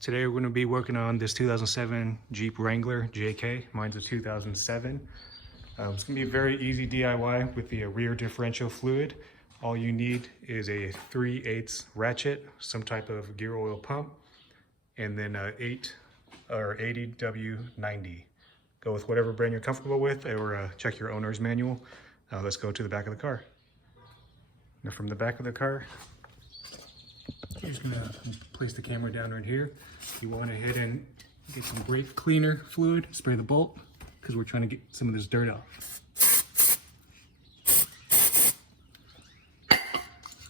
Today we're going to be working on this 2007 Jeep Wrangler JK. Mine's a 2007. It's going to be a very easy DIY with the rear differential fluid. All you need is a 3/8 ratchet, some type of gear oil pump, and then a 80W90. Go with whatever brand you're comfortable with, or check your owner's manual. Let's go to the back of the car. Now from the back of the car, you're just gonna place the camera down right here. You want to hit and get some brake cleaner fluid, spray the bolt, because we're trying to get some of this dirt off.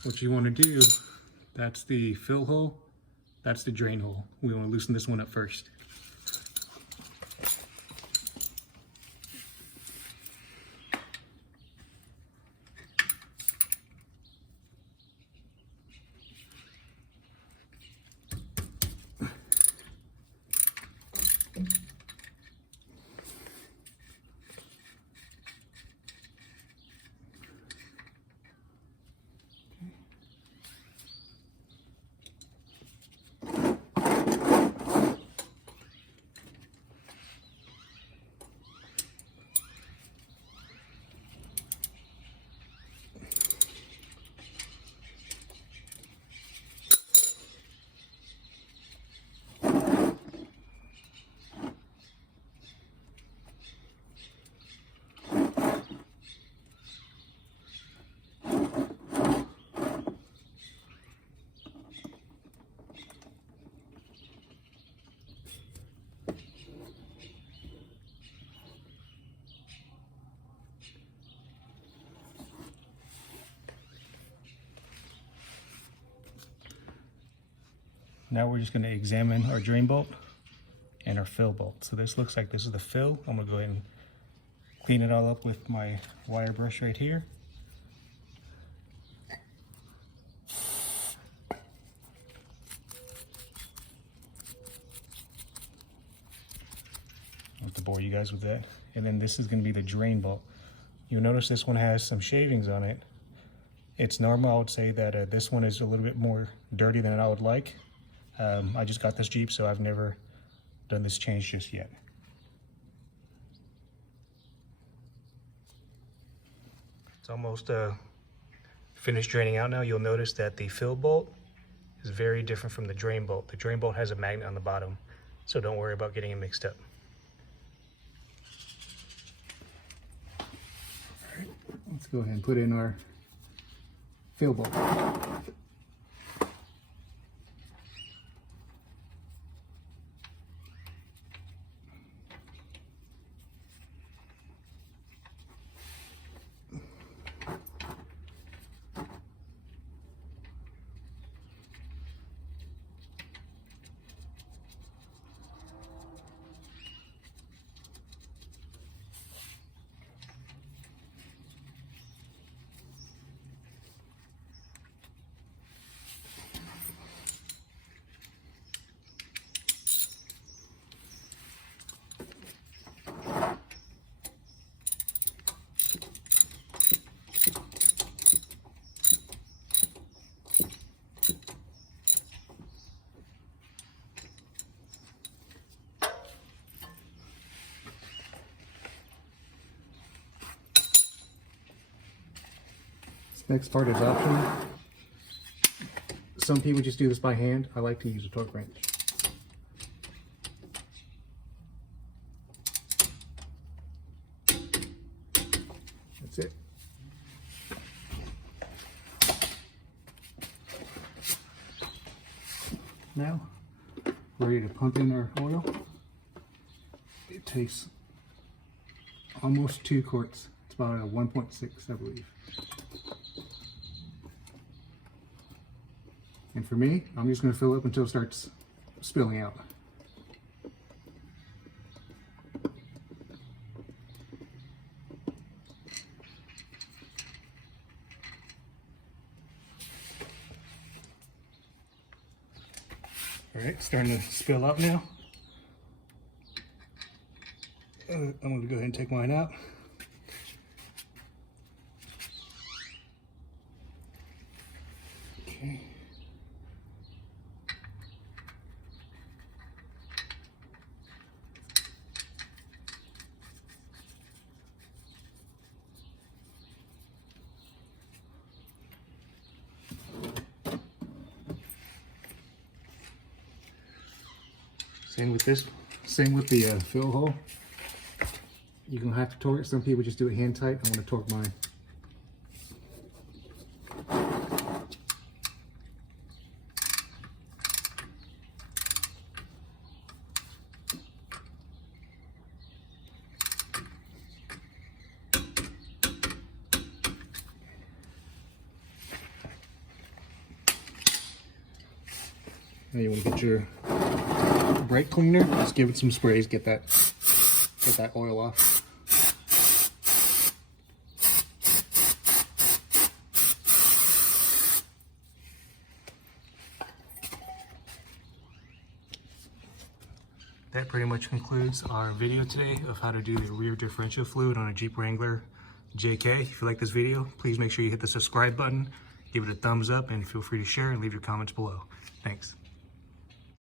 What you want to do, that's the fill hole, that's the drain hole. We want to loosen this one up first. Now we're just going to examine our drain bolt and our fill bolt. So this looks like this is the fill. I'm going to go ahead and clean it all up with my wire brush right here. I have to bore you guys with that. And then this is going to be the drain bolt. You'll notice this one has some shavings on it. It's normal, I would say, that this one is a little bit more dirty than I would like. I just got this Jeep, so I've never done this change just yet. It's almost finished draining out now. You'll notice that the fill bolt is very different from the drain bolt. The drain bolt has a magnet on the bottom, so don't worry about getting it mixed up. All right, let's go ahead and put in our fill bolt. Next part is optional. Some people just do this by hand. I like to use a torque wrench. That's it. Now, we're ready to pump in our oil. It takes almost 2 quarts. It's about a 1.6, I believe. And for me, I'm just going to fill up until it starts spilling out. All right, starting to spill up now. I'm going to go ahead and take mine out. Okay. Same with this. Same with the fill hole. You're gonna have to torque it. Some people just do it hand tight. I'm gonna torque mine. Now you want to get your brake cleaner. Just give it some sprays. Get that oil off. That pretty much concludes our video today of how to do the rear differential fluid on a Jeep Wrangler JK. If you like this video, please make sure you hit the subscribe button, give it a thumbs up, and feel free to share and leave your comments below. Thanks.